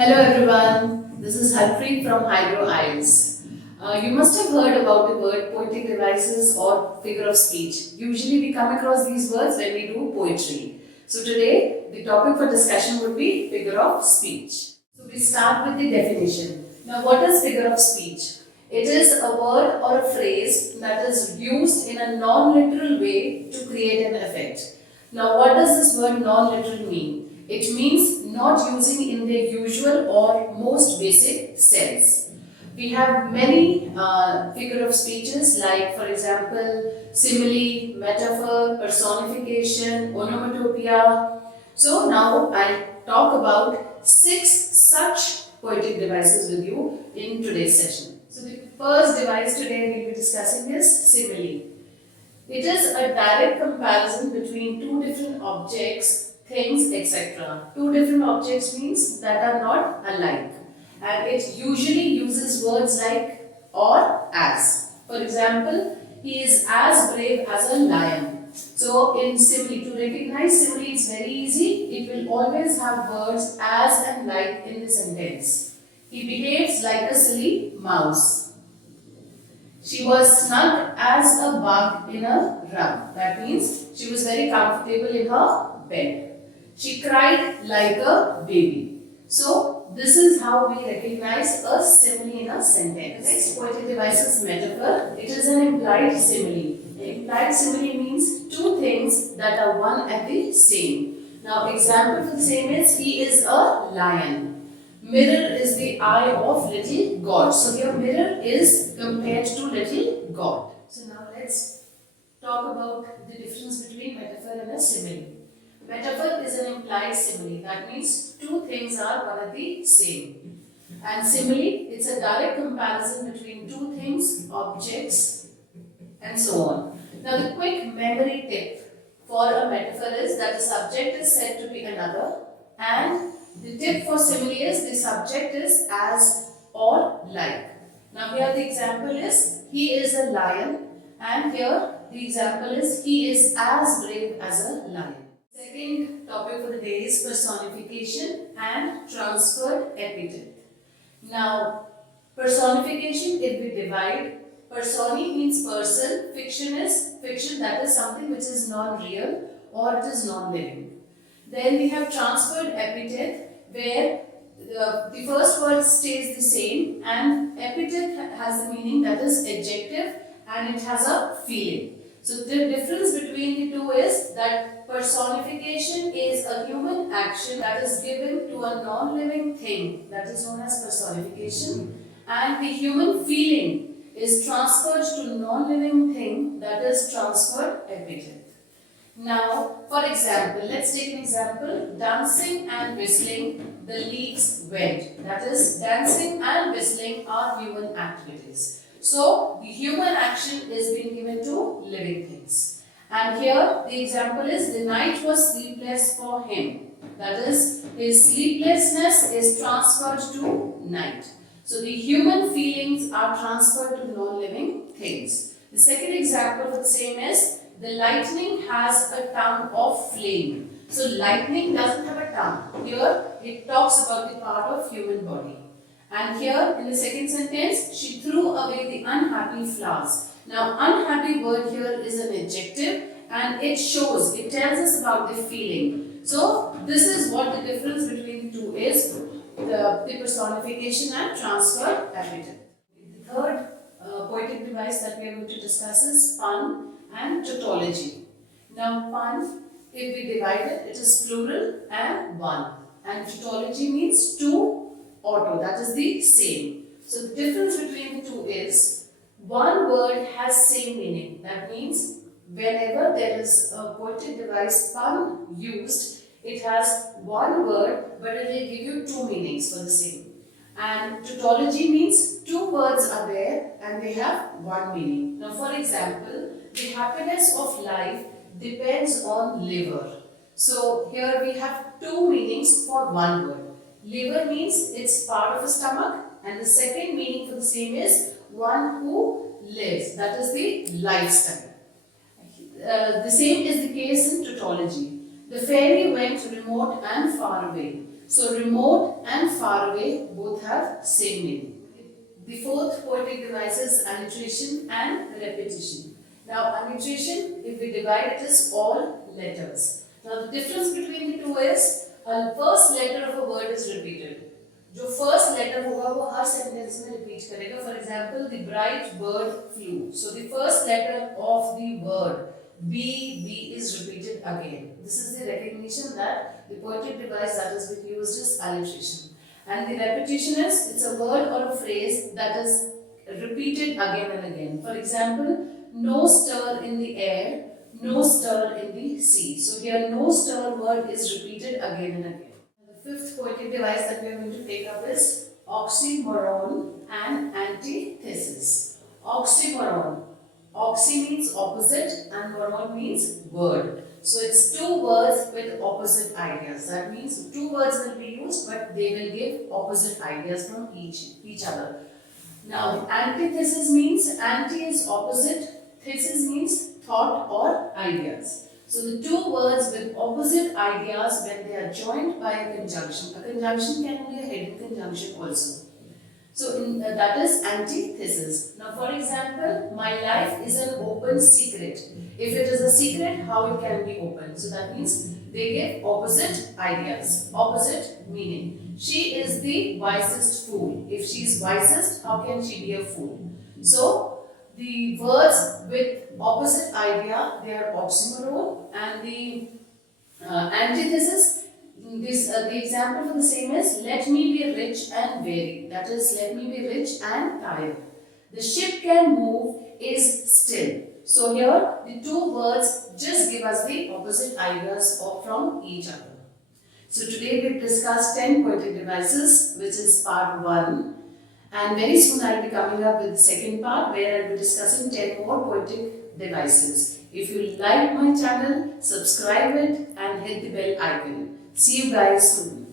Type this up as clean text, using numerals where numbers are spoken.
Hello everyone, this is Harpreet from Hydro Eyes. You must have heard about the word poetic devices or figure of speech. Usually we come across these words when we do poetry. So today the topic for discussion would be figure of speech. So we start with the definition. Now what is figure of speech? It is a word or a phrase that is used in a non-literal way to create an effect. Now what does this word non-literal mean? It means not using in their usual or most basic sense. We have many figure of speeches like, for example, simile, metaphor, personification, onomatopoeia. So now I'll talk about 6 such poetic devices with you in today's session. So the first device today we'll be discussing is simile. It is a direct comparison between two different objects, things, etc. Two different objects means that are not alike. And it usually uses words like or as. For example, he is as brave as a lion. So in simile, to recognize simile is very easy. It will always have words as and like in the sentence. He behaves like a silly mouse. She was snug as a bug in a rug. That means she was very comfortable in her bed. She cried like a baby. So, this is how we recognize a simile in a sentence. The next poetic device is metaphor. It is an implied simile. Implied simile means two things that are one and the same. Now, example for the same is he is a lion. Mirror is the eye of little God. So here mirror is compared to little God. So now let's talk about the difference between metaphor and a simile. Metaphor is an implied simile. That means two things are one and the same. And simile, it's a direct comparison between two things, objects, and so on. Now the quick memory tip for a metaphor is that the subject is said to be another, and the tip for simile is the subject is as or like. Now here the example is he is a lion, and here the example is he is as brave as a lion. Second topic for the day is personification and transferred epithet. Now personification, if we divide, personi means person, fiction is fiction, that is something which is non-real or it is non-living. Then we have transferred epithet, where the first word stays the same and epithet has the meaning that is adjective and it has a feeling. So the difference between the two is that personification is a human action that is given to a non-living thing, that is known as personification, and the human feeling is transferred to non-living thing, that is transferred epithet. Now, for example, let's take an example, dancing and whistling, the leaves went. That is, dancing and whistling are human activities. So, the human action is being given to living things. And here, the example is, the night was sleepless for him. That is, his sleeplessness is transferred to night. So, the human feelings are transferred to non-living things. The second example for the same is, the lightning has a tongue of flame. So lightning doesn't have a tongue. Here it talks about the part of human body. And here in the second sentence, she threw away the unhappy flowers. Now unhappy word here is an adjective and it shows, it tells us about the feeling. So this is what the difference between the two is, the personification and transfer epithet. The third poetic device that we are going to discuss is pun and tautology. Now pun, if we divide it, it is plural and one. And tautology means two auto, that is the same. So the difference between the two is, one word has same meaning. That means whenever there is a poetic device pun used, it has one word but it will give you two meanings for the same. And tautology means two words are there and they have one meaning. Now for example, the happiness of life depends on liver. So here we have two meanings for one word. Liver means it's part of the stomach, and the second meaning for the same is one who lives. That is the lifestyle. The same is the case in tautology. The fairy went remote and far away. So remote and far away both have same meaning. The fourth poetic device is alliteration and repetition. Now alliteration, if we divide it is all letters. Now the difference between the two is first letter of a word is repeated. जो first letter होगा वो हर sentence में repeat करेगा. For example the bright bird flew. So the first letter of the word B is repeated again. This is the recognition that the poetic device that is being used is alliteration. And the repetition is, it's a word or a phrase that is repeated again and again. For example, no stir in the air, no stir in the sea. So here no stir word is repeated again and again. The fifth poetic device that we are going to take up is oxymoron and antithesis. Oxymoron. Oxy means opposite and moron means word. So it's two words with opposite ideas. That means two words will be used but they will give opposite ideas from each other. Now the antithesis means anti is opposite, thesis means thought or ideas. So the two words with opposite ideas when they are joined by a conjunction. A conjunction can be a hidden conjunction also. So that is antithesis. Now for example, my life is an open secret. If it is a secret, how it can be open? So that means they give opposite ideas, opposite meaning. She is the wisest fool. If she is wisest, how can she be a fool? So the words with opposite idea, they are oxymoron, and the antithesis, the example for the same is let me be rich and weary. That is, let me be rich and tired. The ship can move is still. So here the two words just give us the opposite ideas from each other. So today we've discussed 10 poetic devices, which is part 1. And very soon I'll be coming up with the second part where I'll be discussing 10 more poetic devices. If you like my channel, subscribe it and hit the bell icon. See you guys soon.